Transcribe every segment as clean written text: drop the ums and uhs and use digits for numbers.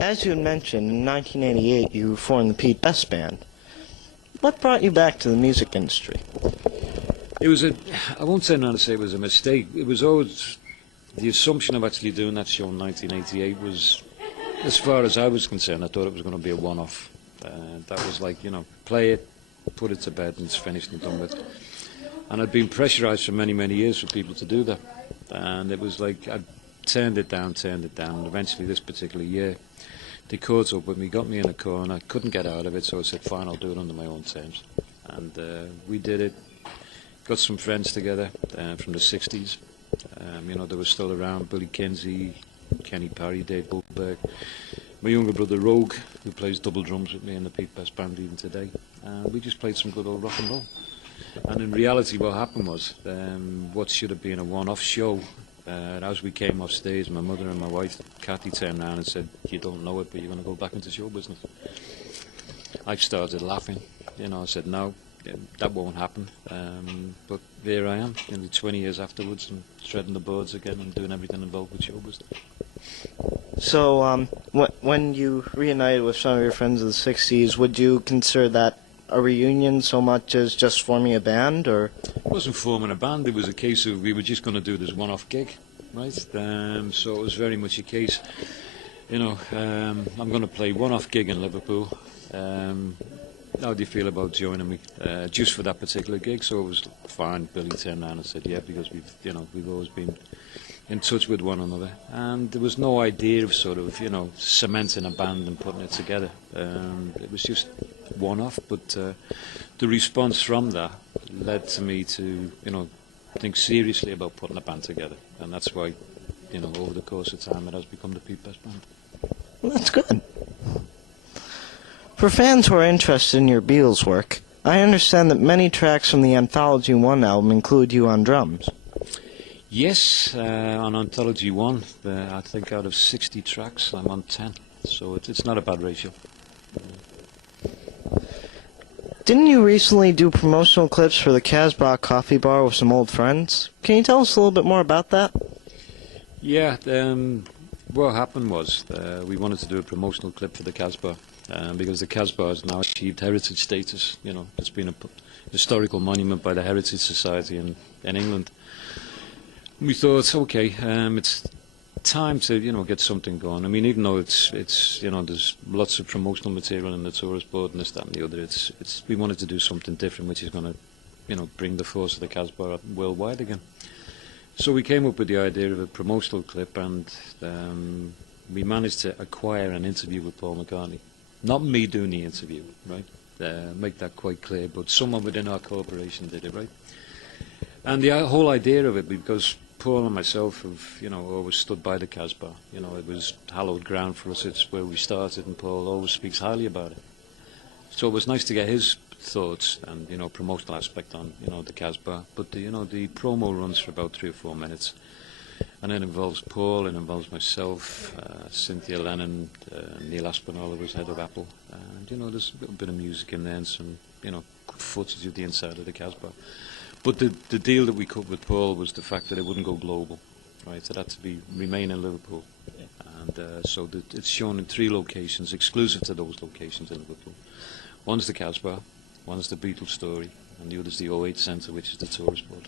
As you had mentioned, in 1988 you formed the Pete Best Band. What brought you back to the music industry? It was I won't say not to say it was a mistake. It was always, the assumption of actually doing that show in 1988 was, as far as I was concerned, I thought it was going to be a one-off. That was like, play it, put it to bed, and it's finished and done with. And I'd been pressurised for many, many years for people to do that. And it was like, I turned it down, and eventually this particular year, they caught up with me, got me in a car, and I couldn't get out of it, so I said, fine, I'll do it under my own terms. And we did it, got some friends together from the 60s. They were still around, Billy Kinsey, Kenny Parry, Dave Goldberg, my younger brother Rogue, who plays double drums with me in the Pete Best Band even today. And we just played some good old rock and roll. And in reality what happened was, what should have been a one-off show, as we came off stage, my mother and my wife, Kathy, turned around and said, you don't know it, but you're going to go back into show business. I started laughing. I said, no, that won't happen. But there I am, 20 years afterwards, and treading the boards again and doing everything involved with show business. So, when you reunited with some of your friends of the 60s, would you consider that a reunion so much as just forming a band, or? It wasn't forming a band, it was a case of we were just going to do this one-off gig, right? So it was very much a case, I'm going to play one-off gig in Liverpool. How do you feel about joining me just for that particular gig? So it was fine. Billy turned around and said, yeah, because we've always been in touch with one another, and there was no idea of sort of cementing a band and putting it together. It was just one-off, but the response from that led to me to think seriously about putting a band together, and that's why over the course of time it has become the Pete Best Band. Well, that's good. For fans who are interested in your Beatles work, I understand that many tracks from the Anthology 1 album include you on drums. Yes, on Anthology 1, I think out of 60 tracks, I'm on 10, so it's not a bad ratio. Didn't you recently do promotional clips for the Casbah Coffee Bar with some old friends? Can you tell us a little bit more about that? Yeah, what happened was we wanted to do a promotional clip for the Casbah because the Casbah has now achieved heritage status. It's been a historical monument by the Heritage Society in England. We thought, okay, it's time to get something going. I mean, even though it's there's lots of promotional material in the tourist board and this, that, and the other, we wanted to do something different, which is going to bring the force of the Casbah up worldwide again. So we came up with the idea of a promotional clip, and we managed to acquire an interview with Paul McCartney. Not me doing the interview, right? Make that quite clear, but someone within our corporation did it, right? And the whole idea of it, because Paul and myself have, always stood by the Casbah. It was hallowed ground for us. It's where we started, and Paul always speaks highly about it. So it was nice to get his thoughts and, promotional aspect on, the Casbah. But, the promo runs for about 3 or 4 minutes. And it involves Paul, it involves myself, Cynthia Lennon, Neil Aspinall, who was head of Apple. And, there's a little bit of music in there and some, footage of the inside of the Casbah. But the deal that we cut with Paul was the fact that it wouldn't go global, right? It had to remain in Liverpool. And so it's shown in 3 locations, exclusive to those locations in Liverpool. One's the Casbah, one's the Beatles story, and the other's the 08 Centre, which is the tourist board.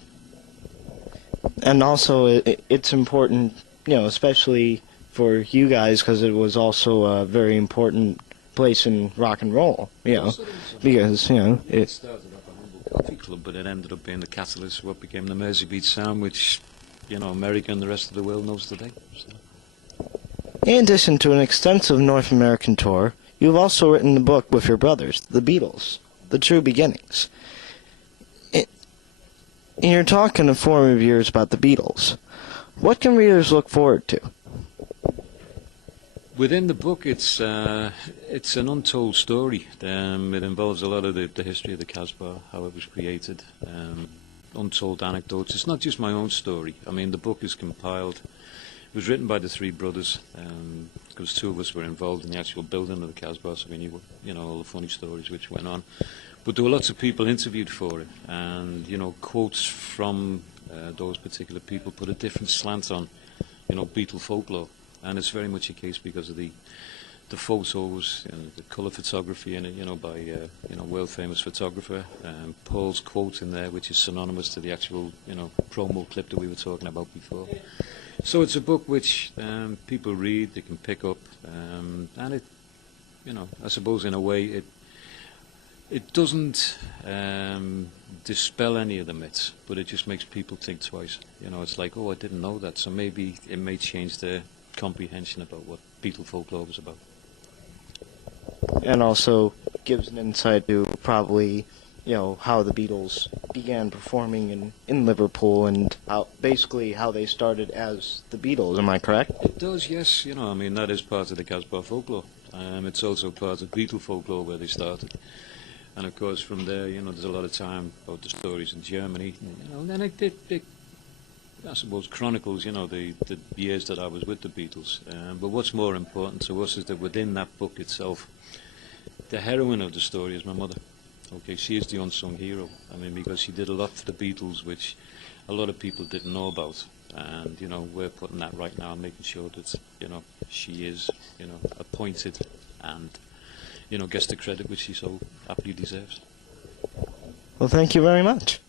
And also, it's important, especially for you guys, because it was also a very important place in rock and roll, because, it started off a humble coffee club, but it ended up being the catalyst for what became the Merseybeat sound, which, America and the rest of the world knows today. So. In addition to an extensive North American tour, you've also written the book with your brothers, the Beatles, The True Beginnings. In your talk in the formative years about the Beatles, what can readers look forward to? Within the book, it's an untold story. It involves a lot of the history of the Casbah, how it was created, untold anecdotes. It's not just my own story. I mean, the book is compiled. It was written by the 3 brothers, because 2 of us were involved in the actual building of the Casbah, so we knew, all the funny stories which went on. But there were lots of people interviewed for it, and, quotes from those particular people put a different slant on, Beatle folklore. And it's very much a case because of the the photos and the colour photography in it, by world famous photographer. Paul's quote in there, which is synonymous to the actual promo clip that we were talking about before. So it's a book which people read, they can pick up, and it, I suppose in a way it doesn't dispel any of the myths, but it just makes people think twice. It's like, oh, I didn't know that, so maybe it may change their comprehension about what Beatle folklore was about. And also gives an insight to probably, how the Beatles began performing in Liverpool and basically how they started as the Beatles. Am I correct? It does, yes. That is part of the Casbah folklore. It's also part of Beatle folklore where they started. And of course, from there, there's a lot of time about the stories in Germany. And it I suppose, chronicles, the years that I was with the Beatles. But what's more important to us is that within that book itself, the heroine of the story is my mother. Okay, she is the unsung hero. Because she did a lot for the Beatles, which a lot of people didn't know about. And, we're putting that right now, making sure that, she is, appointed and, gets the credit which she so aptly deserves. Well, thank you very much.